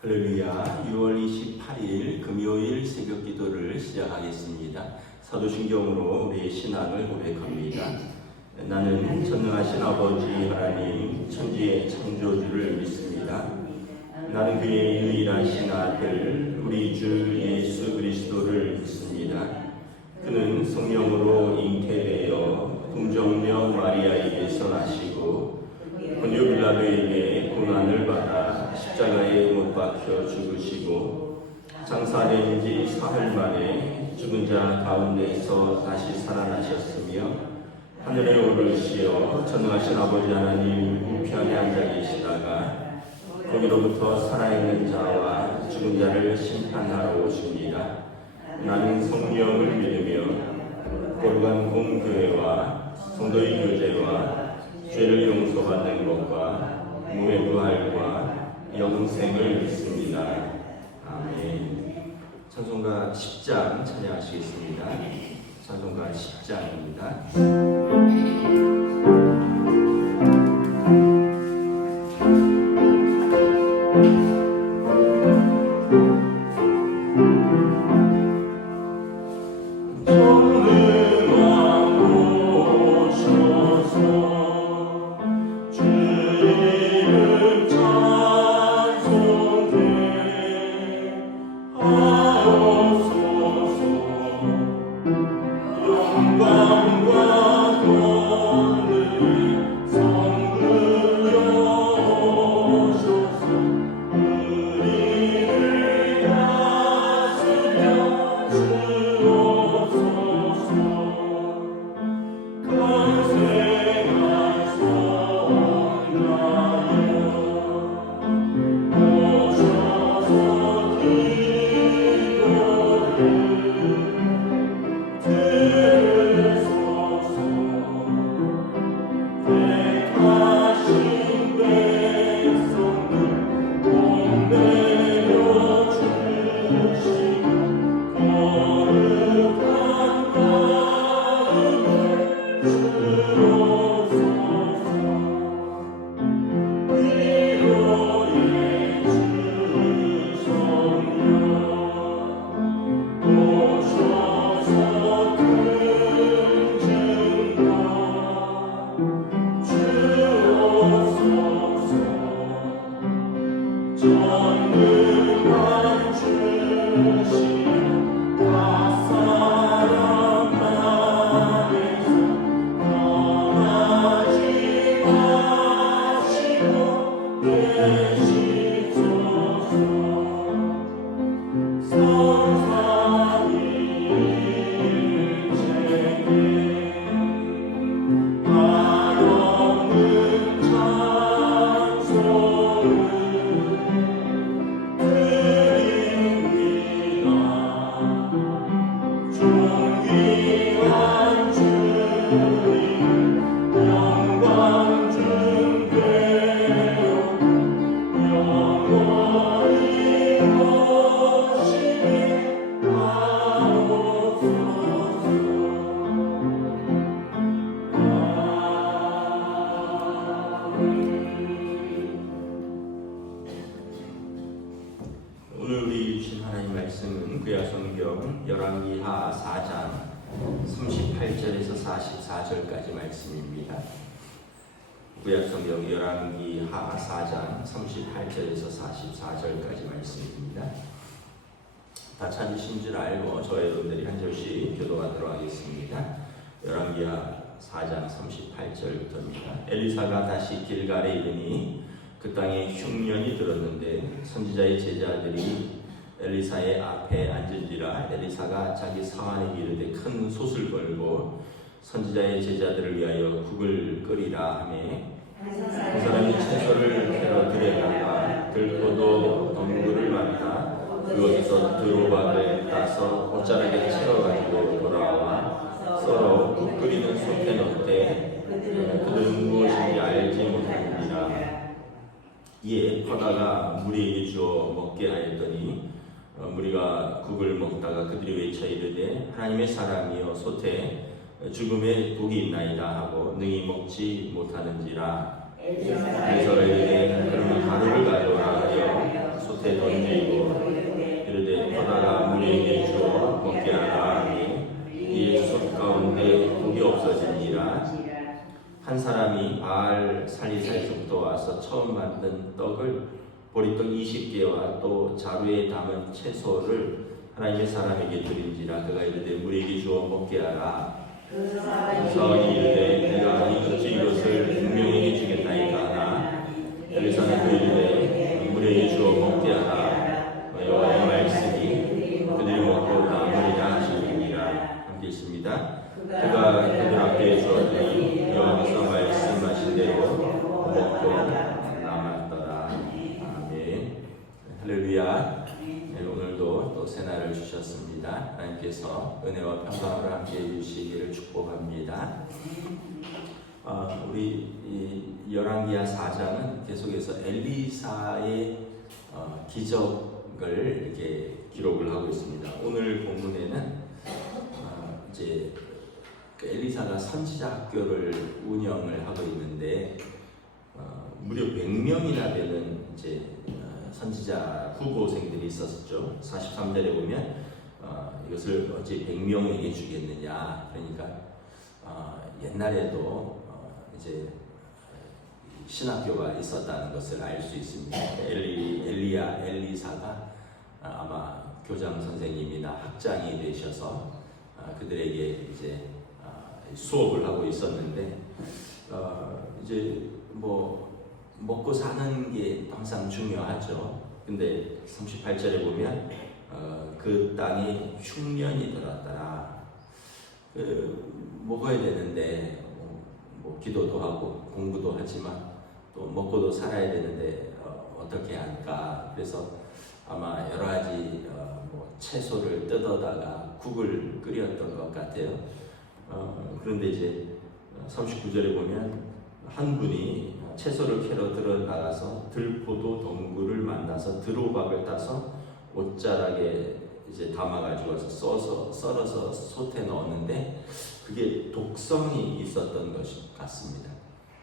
할렐루야. 6월 28일 금요일 새벽 기도를 시작하겠습니다. 사도신경으로 우리의 신앙을 고백합니다. 나는 전능하신 아버지 하나님 천지의 창조주를 믿습니다. 나는 그의 유일하신 아들 우리 주 예수 그리스도를 믿습니다. 그는 성령으로 잉태되어 동정녀 마리아에게서 나시고 본요 빌라도에게 고난을 받아 십자가에 못 박혀 죽으시고 장사된 지 사흘 만에 죽은 자 가운데서 다시 살아나셨으며 하늘에 오르시어 전능하신 아버지 하나님 우편에 앉아 계시다가 거기로부터 살아있는 자와 죽은 자를 심판하러 오십니다. 나는 성령을 믿으며 거룩한 공교회와 성도의 교제와 죄를 용서받는 것과 몸의 부활과 영생을 믿습니다. 아멘. 찬송가 10장 찬양하시겠습니다. 찬송가 10장입니다. 열왕기하 4장 38절에서 44절까지 말씀입니다. 구약성경 열왕기하 4장 38절에서 44절까지 말씀입니다. 다 찾으신 줄 알고 저와 여러분들이 한 절씩 교도하도록 하겠습니다. 열왕기하 4장 38절부터입니다. 엘리사가 다시 길갈에 이르니 그 땅에 흉년이 들었는데 선지자의 제자들이 엘리사의 앞에 앉은지라. 엘리사가 자기 사환에게 이르되 큰 솥을 걸고 선지자의 제자들을 위하여 국을 끓이라 하매 그 사람이 채소를 캐러 들여다가 들포도 덩굴을 만나 그것에서 두루박을 따서 옷자락에 채워가지고 돌아와 썰어 국 끓이는 솥에 넣되 그들은 무엇인지 알지 못하니라. 이에 퍼다가 무리에게 주어 먹게 하였더니 무리가 국을 먹다가 그들이 외쳐 이르되 하나님의 사람이여 솥에 죽음의 독이 있나이다 하고 능히 먹지 못하는지라. 엘리사가 이르되 그러면 가루를 가져오라 하여 솥에 던져 처음 만든 떡을 보리떡 20개와 또 자루에 담은 채소를 하나님의 사람에게 드린지라. 그가 이르되 우리에게 주어 먹게 하라. 사울이 이르되 내가 이것을 분명히 주겠나이까 하나 엘리사는 그 이르되 우리에게 주어 먹게 하라. 여호와의 말씀이 그들이 먹고 남으리라 하시니라. 함께 있습니다. 그가 그들 앞에 주었더니 여호와께서 말씀하신 대로 먹고 남았더라. 아멘. 할렐루야. 네, 오늘도 또 새날을 주셨습니다. 하나님께서 은혜와 평강을 함께 해주시기를 축복합니다. 우리 이 열왕기하 4장은 계속해서 엘리사의 기적을 이렇게 기록을 하고 있습니다. 오늘 본문에는 이제 엘리사가 선지자 학교를 운영을 하고 있는데 무려 100명이나 되는 이제 선지자 후보생들이 있었죠. 43절에 보면 이것을 어찌 100명에게 주겠느냐. 그러니까 옛날에도 이제 신학교가 있었다는 것을 알 수 있습니다. 엘리사가 아마 교장 선생님이나 학장이 되셔서 그들에게 이제 수업을 하고 있었는데 이제 뭐 먹고 사는 게 항상 중요하죠. 근데 38절에 보면 그 땅에 흉년이 들었더라. 먹어야 되는데 뭐 기도도 하고 공부도 하지만 또 먹고도 살아야 되는데 어떻게 할까? 그래서 아마 여러 가지 뭐 채소를 뜯어다가 국을 끓였던 것 같아요. 그런데 이제 39절에 보면 한 분이 채소를 캐러 들어나가서 들포도 덩굴을 만나서 드로박을 따서 옷자락에 이제 담아가지고 와서 썰어서 솥에 넣었는데 그게 독성이 있었던 것 같습니다.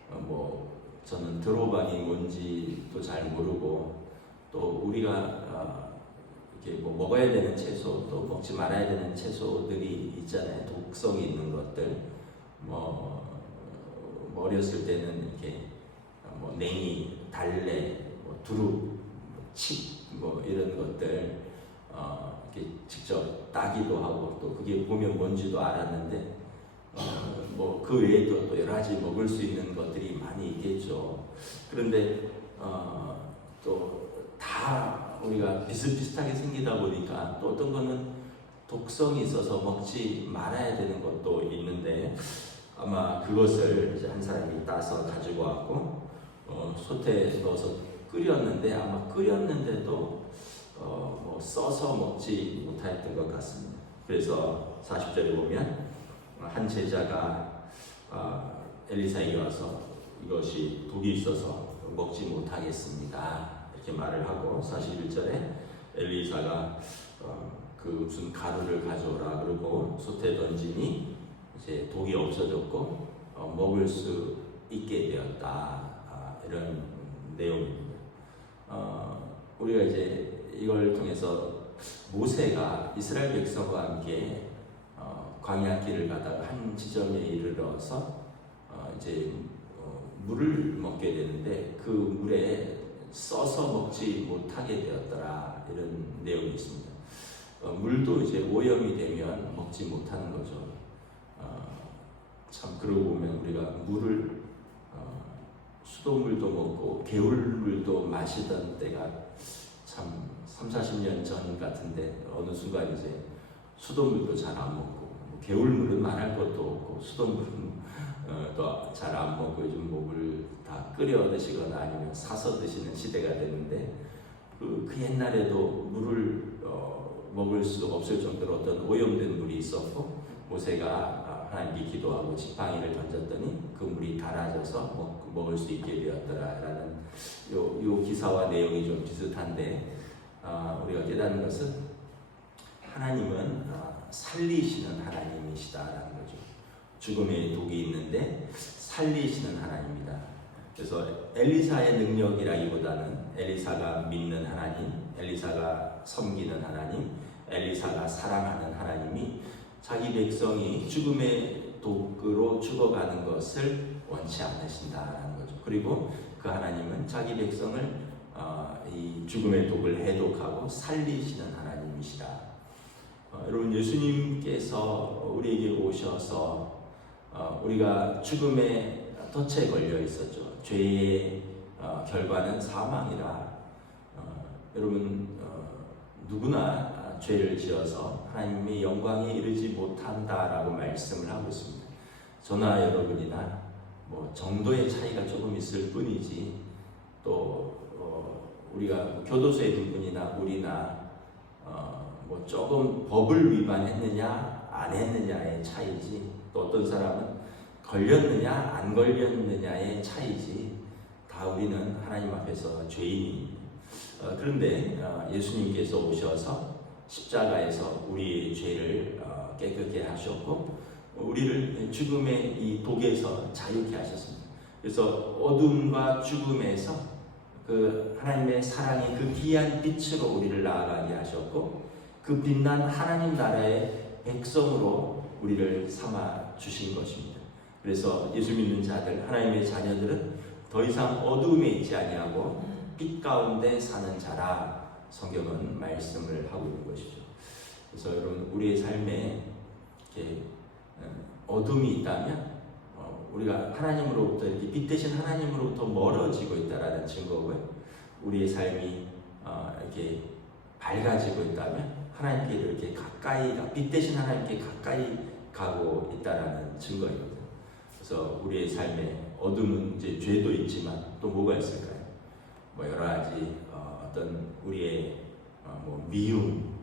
뭐 저는 드로박이 뭔지도 잘 모르고 또 우리가 이렇게 뭐 먹어야 되는 채소 또 먹지 말아야 되는 채소들이 있잖아요. 독성이 있는 것들 뭐 어렸을 때는 이렇게 뭐 냉이, 달래, 뭐 두릅, 칡, 뭐 이런 것들 이렇게 직접 따기도 하고 또 그게 보면 뭔지도 알았는데 뭐 그 외에도 또 여러 가지 먹을 수 있는 것들이 많이 있겠죠. 그런데 또 다 우리가 비슷비슷하게 생기다 보니까 또 어떤 거는 독성이 있어서 먹지 말아야 되는 것도 있는데 아마 그것을 이제 한 사람이 따서 가지고 왔고 솥에 넣어서 끓였는데 아마 끓였는데도 뭐 써서 먹지 못했던 것 같습니다. 그래서 40절에 보면 한 제자가 엘리사에게 와서 이것이 독이 있어서 먹지 못하겠습니다 이렇게 말을 하고 41절에 엘리사가 그 무슨 가루를 가져오라 그러고 솥에 던지니 이제 독이 없어졌고 먹을 수 있게 되었다. 이런 내용입니다. 우리가 이제 이걸 통해서 모세가 이스라엘 백성과 함께 광야길을 가다가 한 지점에 이르러서 이제 물을 먹게 되는데 그 물에 써서 먹지 못하게 되었더라. 이런 내용이 있습니다. 물도 이제 오염이 되면 먹지 못하는 거죠. 참 그러고 보면 우리가 물을 수돗물도 먹고 개울물도 마시던 때가 참 30-40년 전 같은데 어느 순간 이제 수돗물도 잘 안 먹고 개울물은 말할 것도 없고 수돗물은 또 잘 안 먹고 요즘 물 다 끓여 드시거나 아니면 사서 드시는 시대가 됐는데 그 옛날에도 물을 먹을 수 없을 정도로 어떤 오염된 물이 있었고 모세가 하나님께 기도하고 지팡이를 던졌더니 그 물이 달아져서 먹을 수 있게 되었더라라는 요 기사와 내용이 좀 비슷한데 우리가 깨닫는 것은 하나님은 살리시는 하나님이시다라는 거죠. 죽음의 독이 있는데 살리시는 하나님이다. 그래서 엘리사의 능력이라기보다는 엘리사가 믿는 하나님, 엘리사가 섬기는 하나님, 엘리사가 사랑하는 하나님이 자기 백성이 죽음의 독으로 죽어가는 것을 원치 않으신다라는 거죠. 그리고 그 하나님은 자기 백성을 이 죽음의 독을 해독하고 살리시는 하나님이시다. 여러분, 예수님께서 우리에게 오셔서 우리가 죽음의 덫에 걸려 있었죠. 죄의 결과는 사망이라. 여러분, 누구나 죄를 지어서 하나님의 영광에 이르지 못한다라고 말씀을 하고 있습니다. 저나 여러분이나 뭐 정도의 차이가 조금 있을 뿐이지, 또 우리가 교도소에 있는 분이나 우리나 뭐 조금 법을 위반했느냐 안 했느냐의 차이지, 또 어떤 사람은 걸렸느냐 안 걸렸느냐의 차이지, 다 우리는 하나님 앞에서 죄인입니다. 그런데 예수님께서 오셔서 십자가에서 우리의 죄를 깨끗게 하셨고 우리를 죽음의 이 독에서 자유케 하셨습니다. 그래서 어둠과 죽음에서 그 하나님의 사랑의 그 귀한 빛으로 우리를 나아가게 하셨고, 그 빛난 하나님 나라의 백성으로 우리를 삼아 주신 것입니다. 그래서 예수 믿는 자들, 하나님의 자녀들은 더 이상 어두움에 있지 아니하고 빛 가운데 사는 자라 성경은 말씀을 하고 있는 것이죠. 그래서 여러분, 우리의 삶에 이렇게 어둠이 있다면 우리가 하나님으로부터, 이렇게 빛 대신 하나님으로부터 멀어지고 있다라는 증거고요. 우리의 삶이 이렇게 밝아지고 있다면 하나님께 이렇게 가까이, 빛 대신 하나님께 가까이 가고 있다라는 증거입니다. 그래서 우리의 삶에 어둠은 이제 죄도 있지만 또 뭐가 있을까요? 뭐 여러 가지 어떤 우리의 뭐 미움,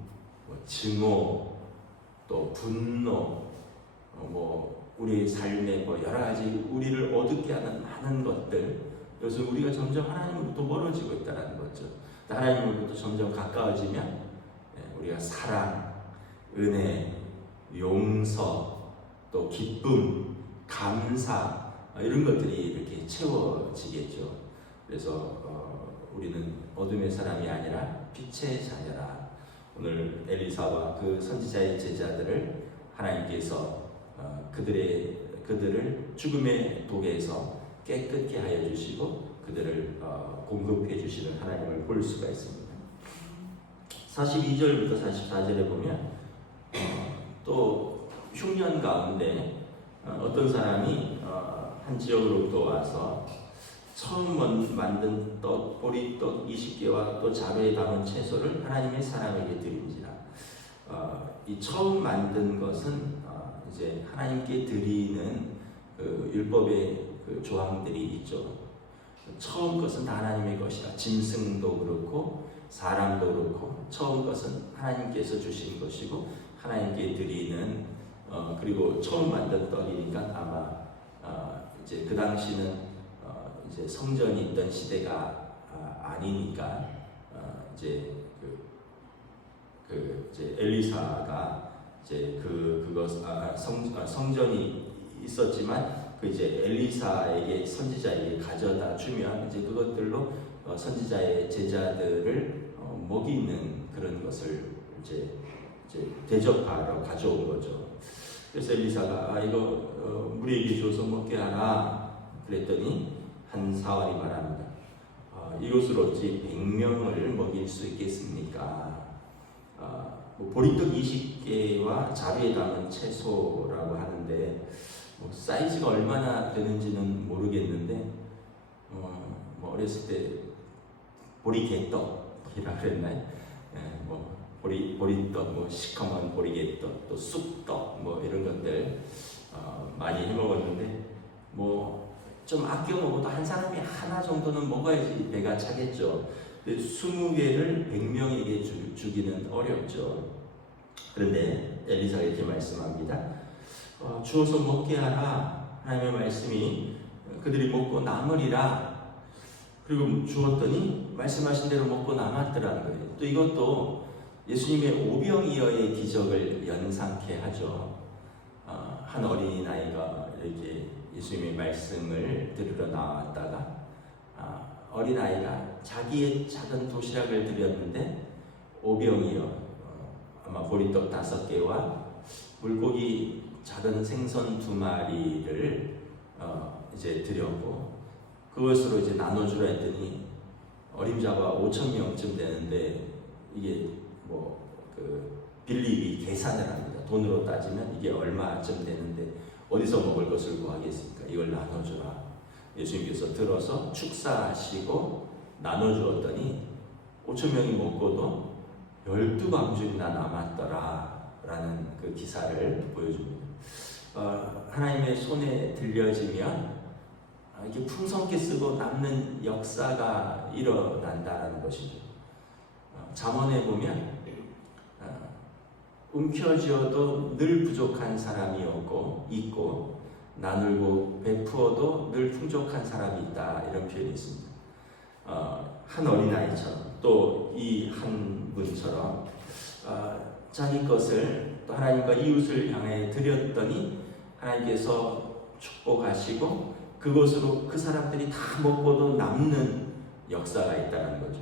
뭐 증오, 또 분노, 뭐 우리의 삶에 뭐 여러 가지 우리를 어둡게 하는 많은 것들, 그래서 우리가 점점 하나님으로부터 멀어지고 있다는 거죠. 하나님으로부터 점점 가까워지면 우리가 사랑, 은혜, 용서, 또 기쁨, 감사, 이런 것들이 이렇게 채워지겠죠. 그래서 우리는 어둠의 사람이 아니라 빛의 자녀라. 오늘 엘리사와 그 선지자의 제자들을 하나님께서 그들을 죽음의 독에서 깨끗게 하여 주시고 그들을 공급해 주시는 하나님을 볼 수가 있습니다. 42절부터 44절에 보면 또 흉년 가운데 어떤 사람이 한 지역으로부터 와서 처음 만든 떡, 보리떡 20개와 또 자루에 담은 채소를 하나님의 사람에게 드린지라. 이 처음 만든 것은 이제 하나님께 드리는 그 율법의 그 조항들이 있죠. 처음 것은 다 하나님의 것이라. 짐승도 그렇고 사람도 그렇고 처음 것은 하나님께서 주신 것이고 하나님께 드리는 그리고 처음 만든 떡이니까 아마 이제 그 당시는 이제 성전이 있던 시대가 아니니까 이제 이제 엘리사가 이제 성전이 있었지만 그 이제 엘리사에게 선지자에게 가져다 주면 이제 그것들로 선지자의 제자들을 먹이는 그런 것을 이제 대접하러 가져온 거죠. 그래서 엘리사가 이거 무리에게 줘서 먹게 하라 그랬더니 한 사활이 말합니다. 이것으로 어찌 100명을 먹일 수 있겠습니까? 뭐 보리떡 20개와 자루에 담은 채소라고 하는데 뭐 사이즈가 얼마나 되는지는 모르겠는데 뭐 어렸을 때 보리개떡이라 그랬나요? 뭐 보리떡, 뭐 시커먼 보리개떡, 또 쑥떡, 뭐 이런 것들 많이 해 먹었는데 뭐 좀 아껴 먹어도 한 사람이 하나 정도는 먹어야지 배가 차겠죠. 근데 20개를 100명에게 주기는 어렵죠. 그런데 엘리사가 이렇게 말씀합니다. 주어서 먹게 하라. 하나님의 말씀이 그들이 먹고 남으리라. 그리고 주었더니 말씀하신 대로 먹고 남았더라는 거예요. 또 이것도 예수님의 오병이어의 기적을 연상케 하죠. 한 어린아이가 이렇게 예수님의 말씀을 들으러 나왔다가 어린아이가 자기의 작은 도시락을 드렸는데 오병이어 아마 보리떡 5개와 물고기 작은 생선 2마리를 이제 드렸고 그것으로 이제 나눠주라 했더니 어림잡아 5천 명쯤 되는데 이게 빌립이 계산을 합니다. 돈으로 따지면 이게 얼마쯤 되는데 어디서 먹을 것을 구하겠습니까? 이걸 나눠주라. 예수님께서 들어서 축사하시고 나눠주었더니 5천 명이 먹고도 12방울이나 남았더라 라는 그 기사를 보여줍니다. 하나님의 손에 들려지면 이게 풍성케 쓰고 남는 역사가 일어난다는 것이죠. 잠언에 보면 움켜쥐어도 늘 부족한 사람이 있고 나누고 베푸어도 늘 풍족한 사람이 있다, 이런 표현이 있습니다. 한 어린아이처럼 또 이 한 분처럼 자기 것을 또 하나님과 이웃을 향해 드렸더니 하나님께서 축복하시고 그것으로 그 사람들이 다 먹고도 남는 역사가 있다는 거죠.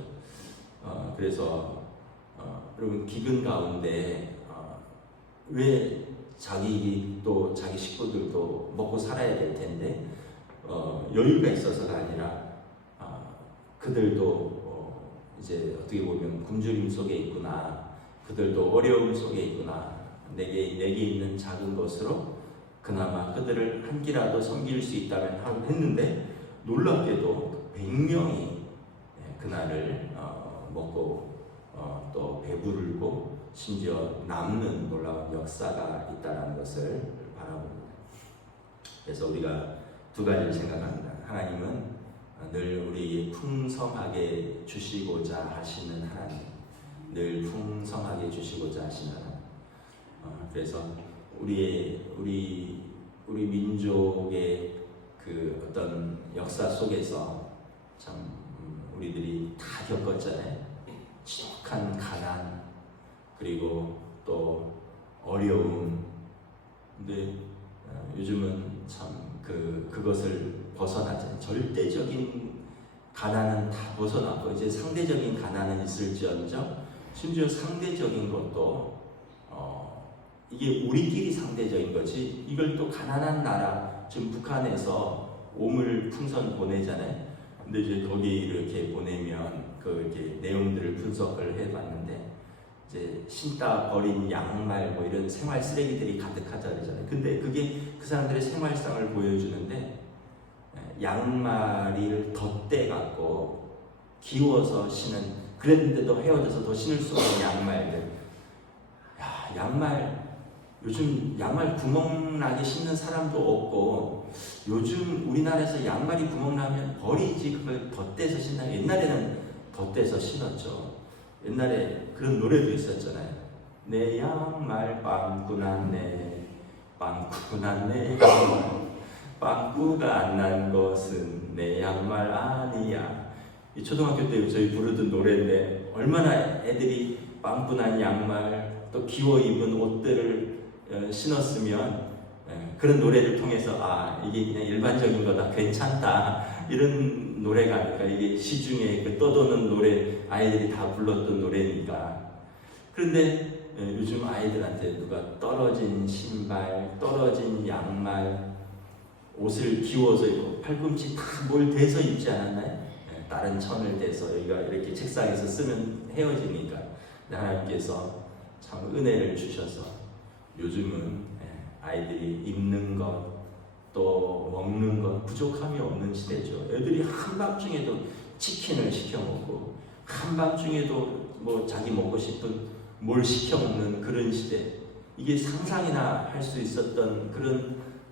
그래서 여러분, 기근 가운데 왜 자기 식구들도 먹고 살아야 될 텐데 여유가 있어서가 아니라 그들도 이제 어떻게 보면 굶주림 속에 있구나, 그들도 어려움 속에 있구나, 내게 있는 작은 것으로 그나마 그들을 한 끼라도 섬길 수 있다면 했는데 놀랍게도 100명이 그날을 먹고 또 배부르고 심지어 남는 놀라운 역사가 있다는 것을 바라봅니다. 그래서 우리가 두 가지를 생각합니다. 하나님은 늘 우리 풍성하게 주시고자 하시는 하나님, 늘 풍성하게 주시고자 하시는 하나님. 그래서 우리 민족의 그 어떤 역사 속에서 참 우리들이 다 겪었잖아요. 지독한 가난, 그리고 또 어려움. 근데 요즘은 참 그것을 벗어나잖아요. 절대적인 가난은 다 벗어나고 이제 상대적인 가난은 있을지언정, 심지어 상대적인 것도 이게 우리끼리 상대적인 거지, 이걸 또 가난한 나라, 지금 북한에서 오물 풍선 보내잖아요. 근데 이제 거기 이렇게 보내면 이렇게 내용들을 분석을 해봤는데 이제 신다 버린 양말 이런 생활 쓰레기들이 가득하잖아요. 근데 그게 그 사람들의 생활상을 보여주는데 양말을 덧대 갖고 기워서 신은, 그랬는데도 헤어져서 더 신을 수 없는 양말들. 요즘 양말 구멍나게 신는 사람도 없고, 요즘 우리나라에서 양말이 구멍나면 버리지 그걸 덧대서 신나. 옛날에는 덧대서 신었죠. 옛날에 그런 노래도 있었잖아요. 내 양말 빵꾸 났네, 빵꾸 났네. 빵꾸가 안 난 것은 내 양말 아니야. 이 초등학교 때 저희 부르던 노래인데, 얼마나 애들이 빵꾸 난 양말, 또 기워 입은 옷들을 신었으면 그런 노래를 통해서 이게 그냥 일반적인 거다, 괜찮다, 이런 노래가 아닐까. 이게 시중에 그 떠도는 노래, 아이들이 다 불렀던 노래니까. 그런데 요즘 아이들한테 누가 떨어진 신발, 떨어진 양말, 옷을 기워서 입고 팔꿈치 다 뭘 대서 입지 않았나요? 다른 천을 대서 여기가 이렇게 책상에서 쓰면 헤어지니까. 하나님께서 참 은혜를 주셔서 요즘은 아이들이 입는 것, 또 먹는 것 부족함이 없는 시대죠. 애들이 한밤중에도 치킨을 시켜 먹고, 한밤중에도 자기 먹고 싶은 뭘 시켜 먹는 그런 시대. 이게 상상이나 할 수 있었던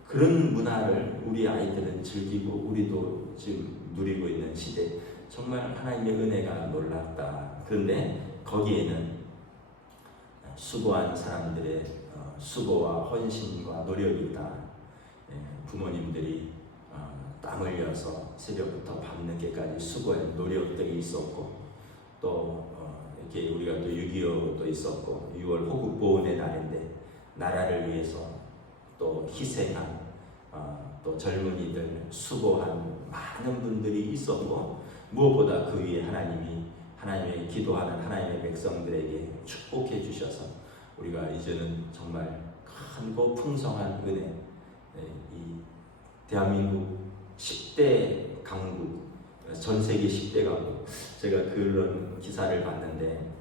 그런 문화를 우리 아이들은 즐기고 우리도 지금 누리고 있는 시대. 정말 하나님의 은혜가 놀랍다. 그런데 거기에는 수고한 사람들의 수고와 헌신과 노력이 있다. 부모님들이 땀 흘려서 새벽부터 밤늦게까지 수고한 노력들이 있었고, 또 이렇게 우리가 또 6.25도 있었고, 6월 호국보훈의 날인데 나라를 위해서 또 희생한 또 젊은이들, 수고한 많은 분들이 있었고, 무엇보다 그 위에 하나님의 기도하는 하나님의 백성들에게 축복해 주셔서 우리가 이제는 정말 크고 풍성한 은혜, 이 대한민국 10대 강국, 전 세계 10대 강국. 제가 그런 기사를 봤는데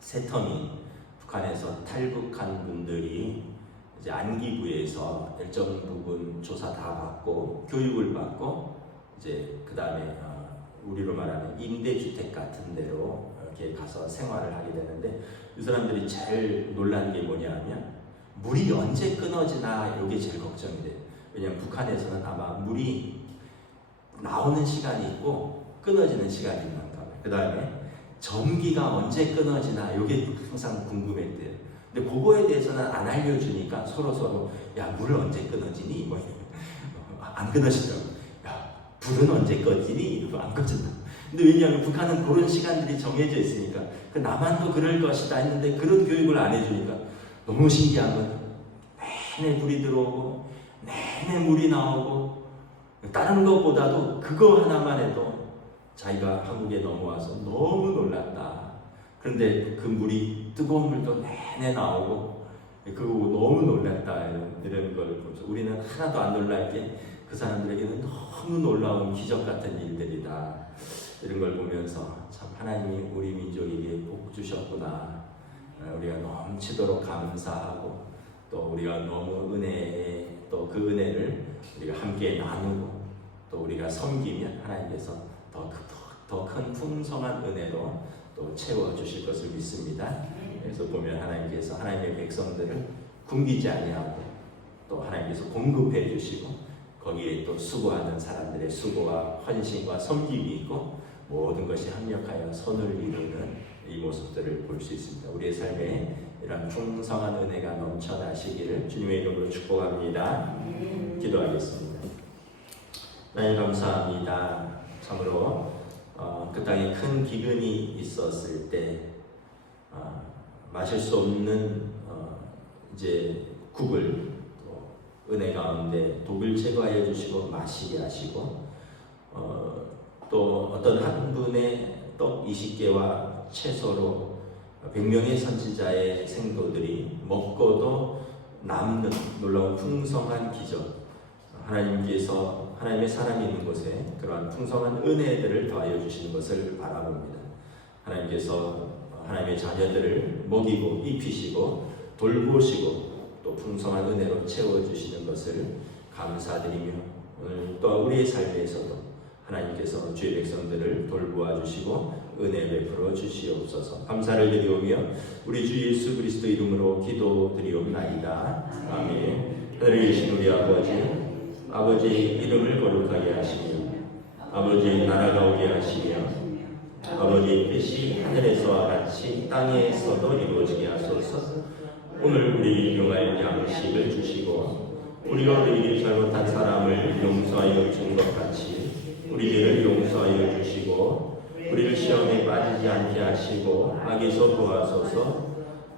새터미 북한에서 탈북한 분들이 이제 안기부에서 일정 부분 조사 다 받고 교육을 받고 이제 그 다음에 우리로 말하는 임대주택 같은 데로 이렇게 가서 생활을 하게 되는데 이 사람들이 제일 놀란 게 뭐냐면 물이 언제 끊어지나 이게 제일 걱정이 돼요. 왜냐하면 북한에서는 아마 물이 나오는 시간이 있고 끊어지는 시간이 있는가 봐요. 그 다음에 전기가 언제 끊어지나 이게 항상 궁금했대요. 근데 그거에 대해서는 안 알려주니까 서로 야, 물 언제 끊어지니? 뭐 안 끊어지더라고. 야, 불은 언제 꺼지니? 안 꺼진다. 근데 왜냐하면 북한은 그런 시간들이 정해져 있으니까 그 남한도 그럴 것이다 했는데 그런 교육을 안 해주니까 너무 신기한 건 내내 불이 들어오고 내내 물이 나오고 다른 것보다도 그거 하나만 해도 자기가 한국에 넘어와서 너무 놀랐다. 그런데 그 물이 뜨거운 물도 내내 나오고 그거 너무 놀랐다 이런 걸 보죠. 우리는 하나도 안 놀랄 게 그 사람들에게는 너무 놀라운 기적 같은 일들이다. 이런 걸 보면서 참 하나님이 우리 민족에게 복 주셨구나. 우리가 넘치도록 감사하고 또 우리가 너무 은혜에 또 그 은혜를 우리가 함께 나누고 또 우리가 섬기면 하나님께서 더 큰 풍성한 은혜로 또 채워주실 것을 믿습니다. 그래서 보면 하나님께서 하나님의 백성들을 굶기지 아니하고 또 하나님께서 공급해 주시고 거기에 또 수고하는 사람들의 수고와 헌신과 섬김이 있고 모든 것이 합력하여 선을 이루는 이 모습들을 볼 수 있습니다. 우리의 삶에 이런 풍성한 은혜가 넘쳐나시기를 주님의 이름으로 축복합니다. 기도하겠습니다. 하나님 감사합니다. 참으로 그 땅에 큰 기근이 있었을 때 마실 수 없는 이제 국을 또 은혜 가운데 독을 제거하여 주시고 마시게 하시고 또 어떤 한 분의 떡 20개와 채소로 100명의 선지자의 생도들이 먹고도 남는 놀라운 풍성한 기적, 하나님께서 하나님의 사람이 있는 곳에 그러한 풍성한 은혜들을 더하여 주시는 것을 바라봅니다. 하나님께서 하나님의 자녀들을 먹이고 입히시고 돌보시고 또 풍성한 은혜로 채워주시는 것을 감사드리며 오늘 또 우리의 삶에서도 하나님께서 주의 백성들을 돌보아 주시고 은혜 베풀어 주시옵소서. 감사를 드리오며 우리 주 예수 그리스도 이름으로 기도드리옵나이다. 아멘. 하늘에 계신 우리 아버지의 이름을 거룩하게 하시며 아버지의 나라가 오게 하시며 아버지의 뜻이 하늘에서와 같이 땅에서도 이루어지게 하소서. 오늘 우리 용할 양식을 주시고 우리가 우리에게 잘못한 사람을 용서하여 준 것 같이 우리들을 용서하여 주시고 우리를 시험에 빠지지 않게 하시고 악에서 구하소서.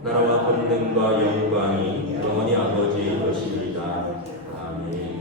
나라와 권능과 영광이 영원히 아버지의 것입니다. 아멘.